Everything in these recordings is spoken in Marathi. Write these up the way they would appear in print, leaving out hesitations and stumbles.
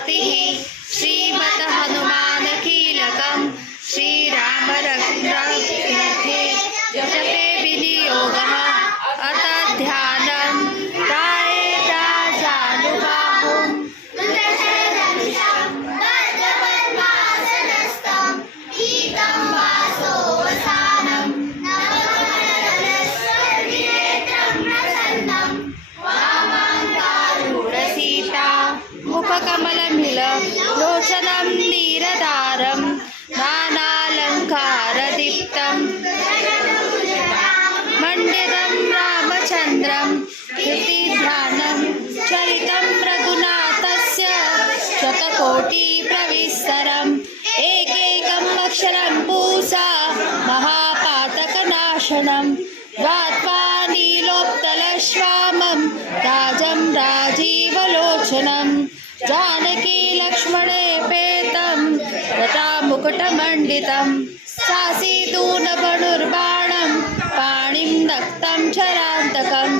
शक्तिः श्रीमद् हनुमान कीलकं श्रीराम रघुनाथे जपते विनियोगः अत ध्यानं ध्यायेता जानुबाहुं मुखकमलमिललोचनं नीरदारं नानालङ्कारदीप्तं मण्डितं रामचन्द्रं कृतिध्यानं चरितं रघुनाथस्य शतकोटिप्रविस्तरम् एकैकम् अक्षरं पूसा महापातकनाशनं ज्ञात्वा नीलोत्पलश्यामं राजं राजीवलोचनं जानकी लक्ष्मणेपेतं रथामुकुटमण्डितं सासीदूनधनुर्बाणं पाणिं दत्तं चरान्तकं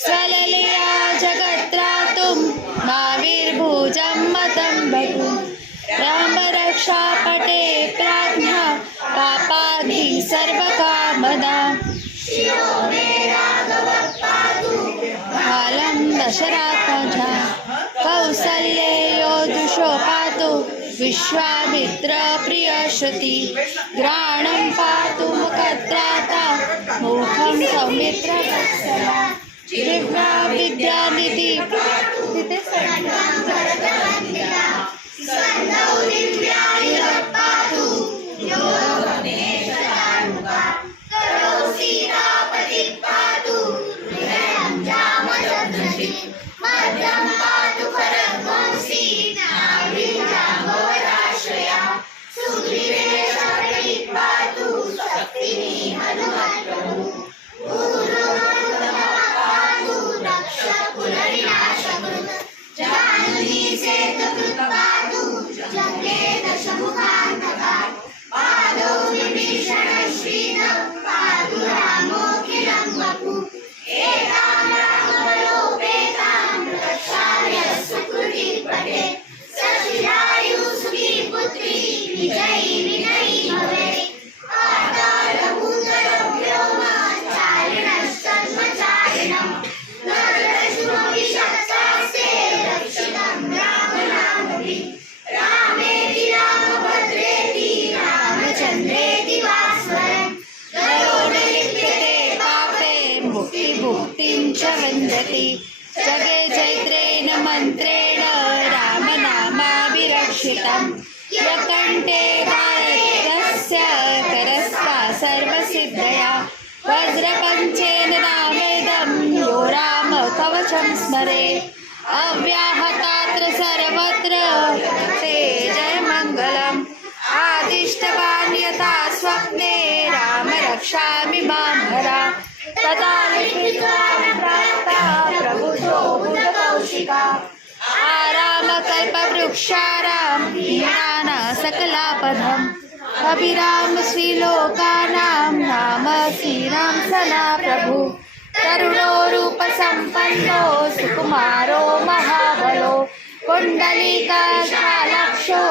स्वललया जगत्त्रातुं महावीर्भुजं मतं बभूव रामरक्षापटे प्राज्ञा पापाग्नि सर्वकामना कालं दशरथात्मजा कौसल्ययो जुषो पातु विश्वामित्रप्रियश्रुति घ्राणं पातु मुखत्राता मुखं सौमित्रवत्सला जिह्वा विद्यानिधि तिथे पातु जगे चैत्रेण मन्त्रेण रामनामाभिरक्षितं यकण्ठे भारतस्य करस्था सर्वसिद्धया वज्रपञ्चेन रामेदं यो रामकवचं स्मरे अव्याहतात्र सर्वत्र ते जयमङ्गलम् आदिष्टवान् यथा स्वप्ने राम रक्षामि मां हरा तथा लिखित्वा प्रबुद्धो बुधकौशिका आरामकल्पवृक्षारां ज्ञाना सकलापदम् अभिराम श्रीलोकानां नाम श्रीराम सना प्रभु तरुणो रूपसम्पन्नो सुकुमारो महाबलो कुण्डलिकाक्षो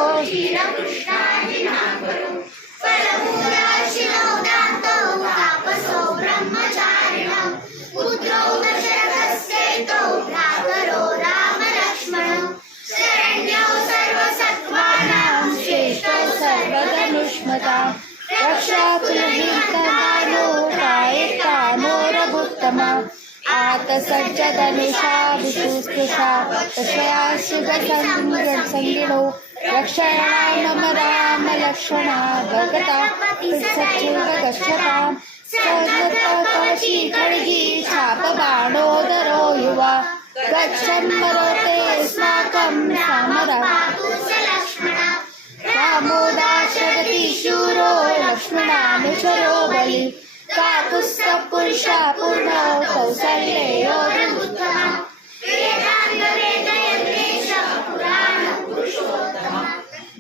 आतसज्जधनुषा विशुस्पृशा तस्या सुगसंगिणो रक्षणां राम लक्ष्मणा भगता सच्युगच्छतां सन्नतकवची खड्गी चापबाणोदरो युवा गच्छन् मरोते स्माकं सामरा रामोदाशगति शूरो लक्ष्मणानुचरो बलि काकुत्स्थपुरुषा पूर्णो कौसल्यो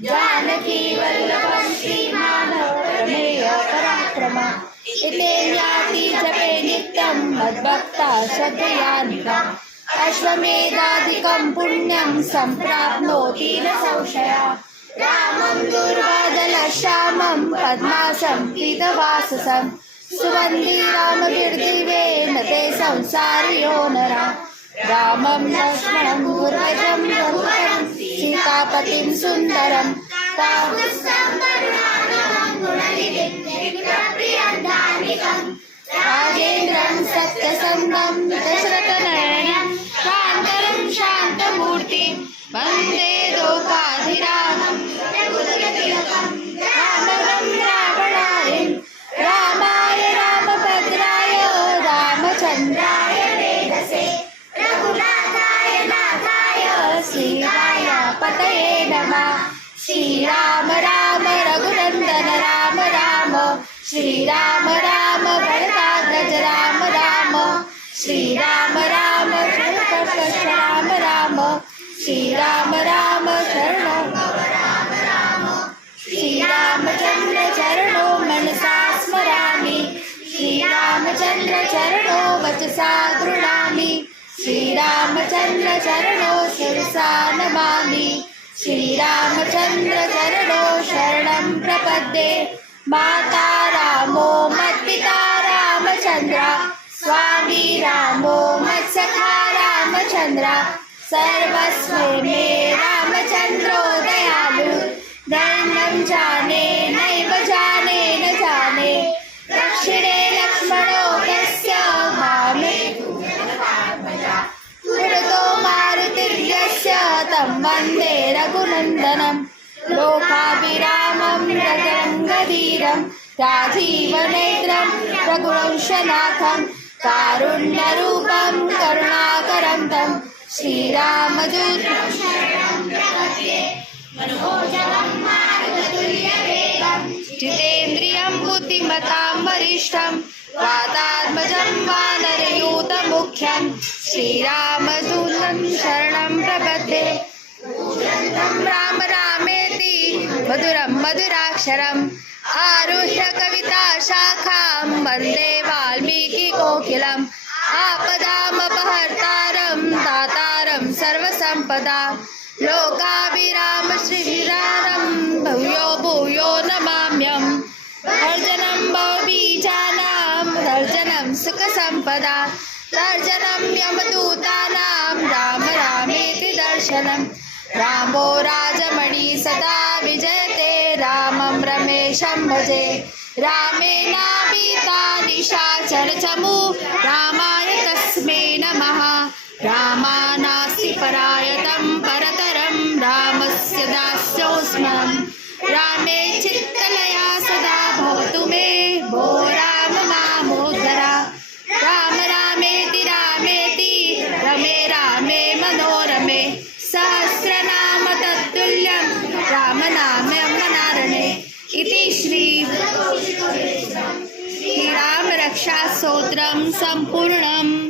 जानकी वल्लभं श्रीमान प्रमेय पराक्रम इते याति जपे नित्यं मद्भक्ता श्रद्धयान्विता अश्वमेधाधिकं पुण्यं सम्प्राप्नोति न संशयः रामं दुर्वादलश्यामं पद्मासं पीतवाससं सुगन्धि रामभिर्दिव्येन ते संसारियो नरा रामं लक्ष्मणं पूर्वजं रघुवरं सीतापतिं सुन्दरं राजेन्द्रं सत्यसन्धं दशरथनयनं शान्तरं शान्तमूर्तिं वन्दे लोकाधिराजं रामं रावणारिं रामाय रामभद्राय रामचन्द्राय वेदसे रघुनाथाय नाथाय श्रीराय पतये नमः श्रीराम राम रघुनन्दन राम राम श्रीराम राम भरताग्रज राम राम श्रीराम राम जगत्कर्ष राम राम श्रीराम राम शरणं श्रीरामचन्द्र चरणो मनसा स्मरामि श्रीरामचन्द्र चरणो वचसा गृह्णामि श्रीरामचन्द्र चरणो शिरसा नमामि श्रीरामचन्द्र चरणो शरणं प्रपद्ये माता रामो मत्पिता रामचन्द्र स्वामी रामो मत्सखा रामचन्द्र सर्वस्वे मे रामचन्द्रो दयालु दैन्यं जाने नैव जाने न जाने दक्षिणे लक्ष्मणो तस्य वामे पुरतो मारुतिर्यस्य तं वन्दे रघुनन्दनं लोकाभिरामं रघुरङ्गधीरं राजीवनेत्रं रघुवंशनाथं कारुण्यरूपं करुणाकरं तं श्रीरामदूतं शरणं प्रपद्ये मनोजवं मारुततुल्यवेगं जितेन्द्रियं बुद्धिमतां वरिष्ठं वातात्मजं वानरयूतमुख्यं श्रीरामदूतं शरणं प्रपद्ये राम रामेति मधुरं मधुराक्षरम् आरुह्य कविता शाखां वन्दे वाल्मीकिकोकिलम् आपदामपहर्तारं दातारं सर्वसम्पदां लोकाभिराम श्रीरामं भूयो भूयो नमाम्यहम् अर्जनं भवबीजानां तर्जनं सुखसम्पदा तर्जनं यमदूतानां राम रामेति दर्शनं रामो राजमणि सदा विजयते रामं रमेशं भजे रामेणापीता निशाचरचमू रामाय तस्मै नमः रामानास्ति परायतं परतरं रामस्य दास्योऽस्मन् रामे चित्तलया सदा भवतु मे भो राम मामोद्धरा राम रामेति रमे रामे मनोरमे सहस्रनाम तत्तुल्यं रामनामं वनारणे इति श्रीरामरक्षास्तोत्रं सम्पूर्णम्।